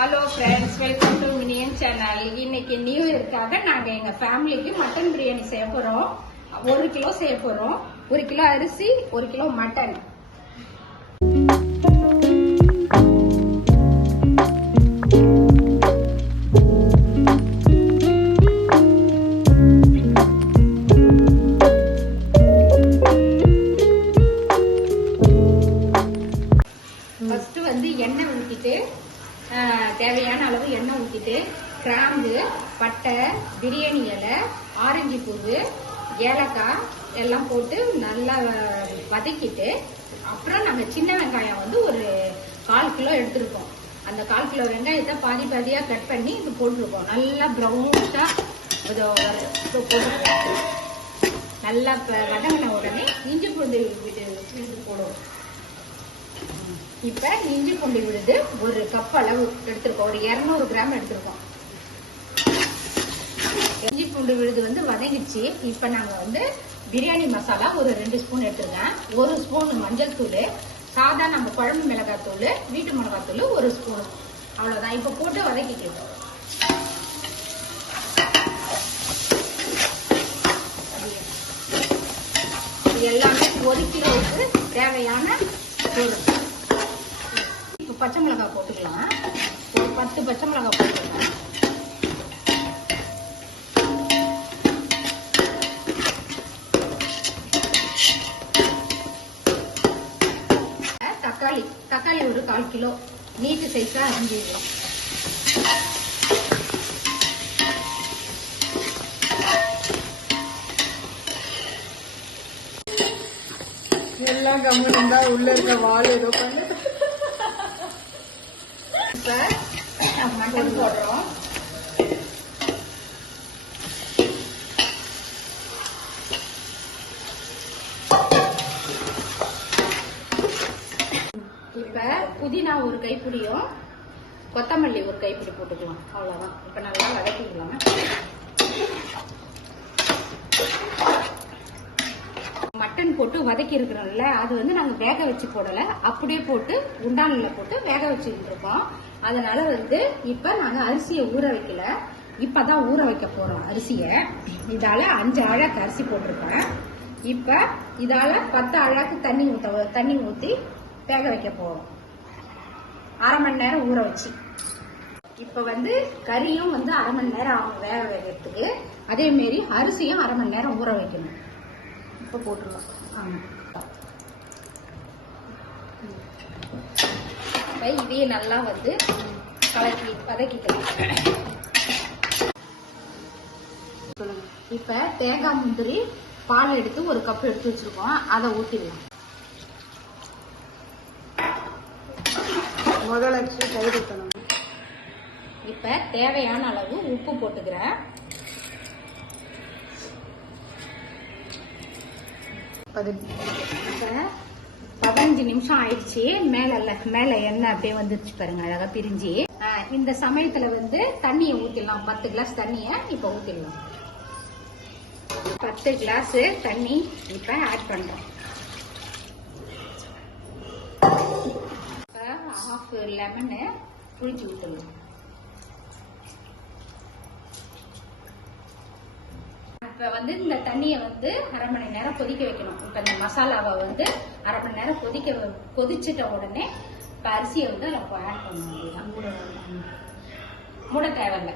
Hello friends, welcome to minion channel. இன்னைக்கு new இயர்க்காக நாங்க எங்க ஃபேமிலிக்கு மட்டன் பிரியாணி செய்ய போறோம். 1 கிலோ செய்ய போறோம். 1 கிலோ அரிசி, 1 கிலோ மட்டன். ஃபர்ஸ்ட் வந்து எண்ணெய் ஊற்றிட்டு தேவையான அளவு எண்ணெய் ஊற்றிட்டு கிராம்பு, பட்டை, பிரியாணி இலை, ஆரஞ்சு பூவு, ஏலக்காய் எல்லாம் போட்டு நல்லா வதக்கிட்டு அப்புறம் நம்ம சின்ன வெங்காயம் வந்து ஒரு 1/4 கிலோ எடுத்துருக்கோம். அந்த 1/4 கிலோ வெங்காயத்தை பாதி பாதியாக கட் பண்ணி இது போட்டிருக்கோம். நல்லா ப்ரௌனிஷாக போட்டுருக்கோம். நல்லா வதங்கின உடனே இஞ்சி பூண்டு விழுது போடுவோம். இப்ப இஞ்சி பூண்டு விழுது 1 கப் அளவு எடுத்திருக்கோம். ஒரு 200 கிராம் எடுத்திருக்கோம். இஞ்சி பூண்டு விழுது வந்து வதங்கிடுச்சு. இப்ப நாங்க வந்து பிரியாணி மசாலா ஒரு 2 ஸ்பூன் எடுத்திருக்கேன். 1 ஸ்பூன் மஞ்சள் தூள், சாதா நம்ம குழம்பு மிளகாய் தூள், வீட்டு மிளகாய் தூள் 1 ஸ்பூன், அவ்வளவுதான். இப்ப போட்டு வதக்கிக்கலாம். எல்லாமே 1 கிலோவுக்கு தேவையான பொருள். பச்சை மிளகாய் போட்டுக்கலாம். ஒரு 10 பச்சை மிளகாய் போட்டுக்கலாம். தக்காளி ஒரு 1/4 கிலோ நீட்டு சைஸா அரிஞ்சிடலாம். எல்லாம் கம்மி இருந்தா உள்ள இருக்க வால் ஏதோ பண்ணு. மட்டன் போடுறோம். இப்ப புதினா ஒரு கைப்பிடியும், கொத்தமல்லி ஒரு கைப்பிடி போட்டுக்கலாம். அவ்வளவுதான். இப்ப நல்லா வதக்கிக்கலாம். மட்டன் போட்டு வதக்கி இருக்கிறோம்ல, அது வந்து நாங்க வேக வச்சு போடல, அப்படியே போட்டு குண்டானில போட்டு வேக வச்சுட்டு இருக்கோம். அதனால வந்து இப்ப நாங்க அரிசியை ஊற வைக்கல, இப்பதான் ஊற வைக்க போறோம் அரிசிய. இதால 5 அழகு அரிசி போட்டிருக்கேன். இப்ப இதால 10 அழகு தண்ணி ஊத்தி வேக வைக்க போறோம். 1/2 மணி நேரம் ஊற வச்சு. இப்ப வந்து கறியும் வந்து 1/2 மணி நேரம் ஆகும் வேக வைக்கிறதுக்கு. அதே மாரி அரிசியும் 1/2 மணி நேரம் ஊற வைக்கணும். இப்ப போட்டுருவோம். ஆமா, இதையே நல்லா வந்து கலக்கி வதக்கிக்கலாம். இப்ப தேங்காய் முந்திரி பால் எடுத்து 1 கப் எடுத்து வச்சிருக்கோம். அதை ஊத்திடலாம். முதல்ல தயிர் ஊற்றணும். இப்ப தேவையான அளவு உப்பு போட்டுக்கிறேன். 15 நிமிஷம் ஆயிடுச்சு. மேல எண்ணெய் அப்படியே வந்துருச்சு பாருங்க, அழகா பிரிஞ்சு. இந்த சமயத்துல வந்து தண்ணியை ஊத்திடலாம். 10 கிளாஸ் தண்ணிய இப்ப ஊத்திடலாம். 10 கிளாஸ் தண்ணி இப்ப ஆட் பண்றோம். 1/2 லெமனு புளிச்சு ஊத்தலாம். இப்ப வந்து இந்த தண்ணிய வந்து 1/2 மணி நேரம் கொதிக்க வைக்கணும். இப்ப இந்த மசாலாவை வந்து 1/2 மணி நேரம் கொதிச்சிட்ட உடனே இப்ப அரிசியை வந்து நம்ம ஆட் பண்ணணும். மூட தேவையில்லை.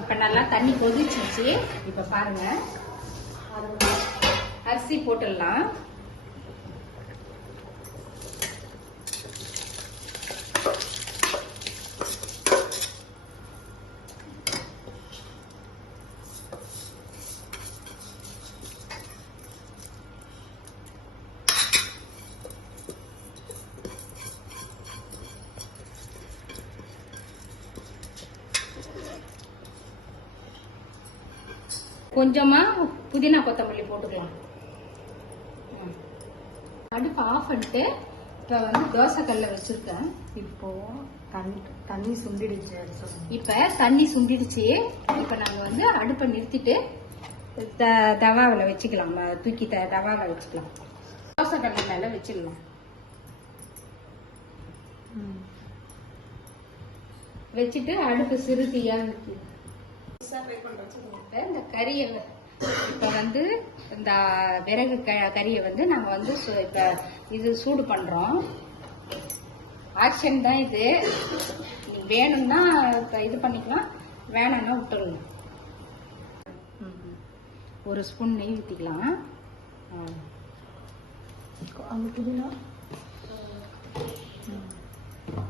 இப்ப நல்லா தண்ணி கொதிச்சிச்சு. இப்ப பாருங்க, அரிசி போட்டுடலாம். கொஞ்சமா புதினா கொத்தமல்லி போட்டுக்கலாம். அடுப்பு ஆஃப் பண்ணிட்டு இப்ப வந்து தோசை கல்ல வச்சிருக்கேன். இப்போ தண்ணி சுண்டிடுச்சு. இப்ப தண்ணி சுண்டிடுச்சு. இப்ப நாங்க வந்து அடுப்பை நிறுத்திட்டு தவாவில வச்சுக்கலாம். தூக்கி தவாவில வச்சுக்கலாம். தோசை கல்ல மேல வச்சிடலாம். வச்சுட்டு அடுப்பு சிறுதியா வைக்கணும். இந்த கறியை இப்ப வந்து இந்த விறகு கறியை வந்து நாங்க வந்து இப்ப இது சூடு பண்றோம். ஆக்ஷன் தான் இது. நீ வேணும்னா இது பண்ணிக்கலாம், வேணும்னா விட்டுடலாம். ஒரு ஸ்பூன் நெய் ஊற்றிக்கலாம்.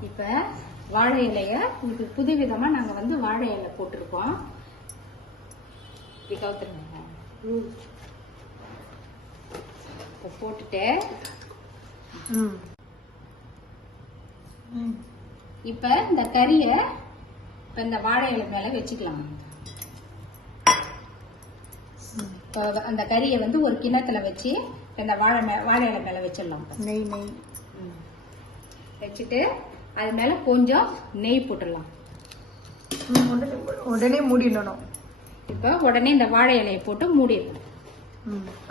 இப்ப வாழை இலைய இது புது விதமா நாங்க வந்து வாழை இலை போட்டிருக்கோம். இப்படி கவுத்துருங்க. இப்ப போட்டுட்டு இப்ப இந்த கறிய இப்ப இந்த வாழை இலை மேல வச்சுக்கலாம். அந்த கறியை வந்து ஒரு கிண்ணத்துல வச்சு இந்த வாழை இலை மேல வச்சிடலாம். நெய் நெய் வச்சுட்டு அது மேல கொஞ்சம் நெய் போட்டுடலாம். உடனே மூடிடணும். இப்ப உடனே இந்த வாழை இலையை போட்டு மூடிடலாம்.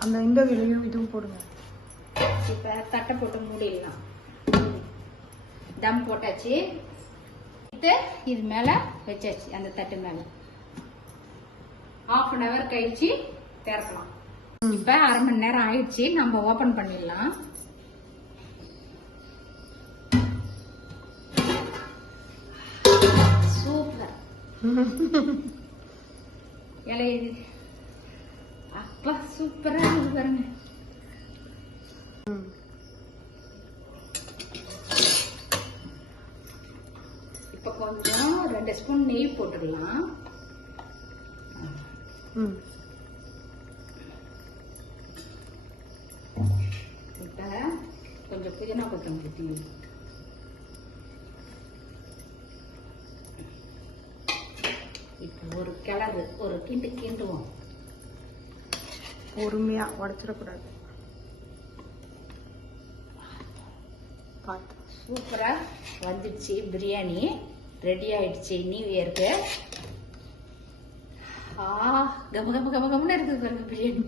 அந்த இந்த இலையும் இதுவும் போடுங்க. இப்ப தட்டை போட்டு மூடிடலாம். தம் போட்டாச்சு. இது மேல வச்சாச்சு. அந்த தட்டு மேல 1/2 hour கழிச்சு திறக்கலாம். இப்ப 1/2 மணி நேரம் ஆயிடுச்சு. நம்ம ஓபன் பண்ணிடலாம். சூப்பர். இலை அப்பா சூப்பரா இருக்கு பாருங்க. இப்ப கொஞ்சம் 2 ஸ்பூன் நெய் போட்டுடலாம். இப்ப கொஞ்சம் புதினா கொத்தமல்லி இப்ப ஒரு கிளறு ஒரு கிண்டுவோம். பொறுமையா உடைச்சிடக்கூடாது. சூப்பரா வந்துடுச்சு. பிரியாணி ரெடி ஆயிடுச்சு. நியூ இயருக்கு கம கம கம கமன்னு இருக்குது பாருங்க பிரியாணி.